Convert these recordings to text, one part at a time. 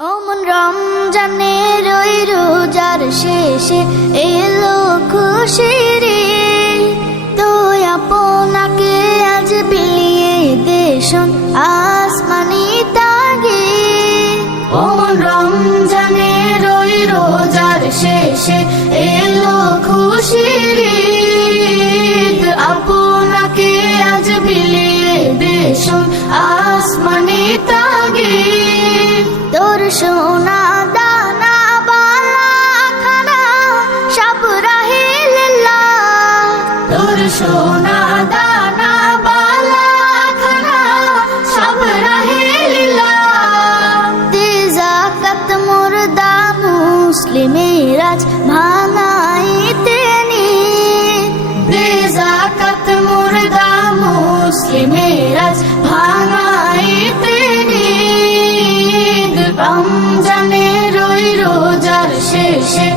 অমন রমজানের ওই রোজার শেষে এলো খুশির ঈদ, তো আপনাকে আজ বিলিয়ে দেশন আসমানি তাগিদ। অমন রমজানের ওই রোজার শেষে এলো খুশির ঈদ, আপনাকে আজ বিলিয়ে দেশন আসমানি তাগিদ। তোর সোনা দানা বালা খানা সব রাহিল্লাহ, তোর সোনা দানা বালা খানা সব রাহিল্লাহ। দে যাকাত মুর্দা মুসলিমের আজ ভাঙাইতে নিদ, দে যাকাত মুর্দা মুসলিমের আজ ভাঙাইতে নিদ। রমজানের ওই রোজার শেষে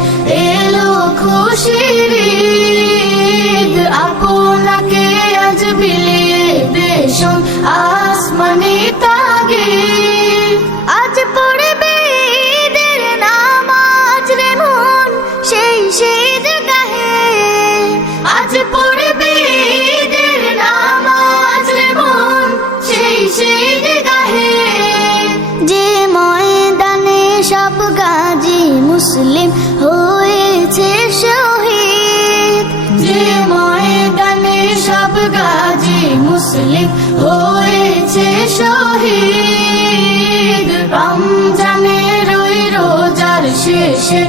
এলো খুশির ঈদ, আপনাকে আজ বিলিয়ে দেশন আসমানি তাগিদ। আজ পড়বে ঈদের নামাজ রে মন সেই ঈদগাহে, আজ পড়বে ঈদের নামাজ রে মন সেই ঈদগাহে। যে ময়দানে সব গাজী মুসলিম হয়েছে শহীদ, যে ময়দানে সব গাজী মুসলিম হয়েছে শহীদ। রমজানের ওই রোজার শেষে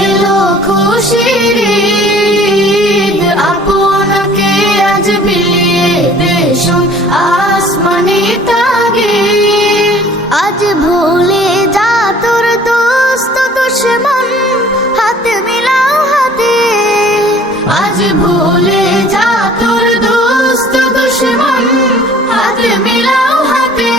এলো খুশির ঈদ, আপনাকে আজ বিলিয়ে দেশন আসমানি তাগিদ। আজ ভুলে যা তোর দোস্ত দুশ্মন, হাত মিলাও হাতে। আজ ভুলে যা তোর দোস্ত দুশ্মন, হাত মিলাও হাতে।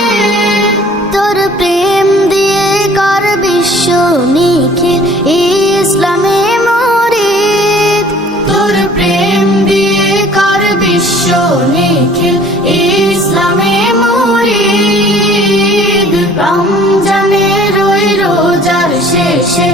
তোর প্রেম দিয়ে কর বিশ্ব নিখিল ইসলামে মুরিদ, তোর প্রেম দিয়ে কর বিশ্ব নিখিল ইসলামে মুরিদ। রমজানের ওই রোজার শেষে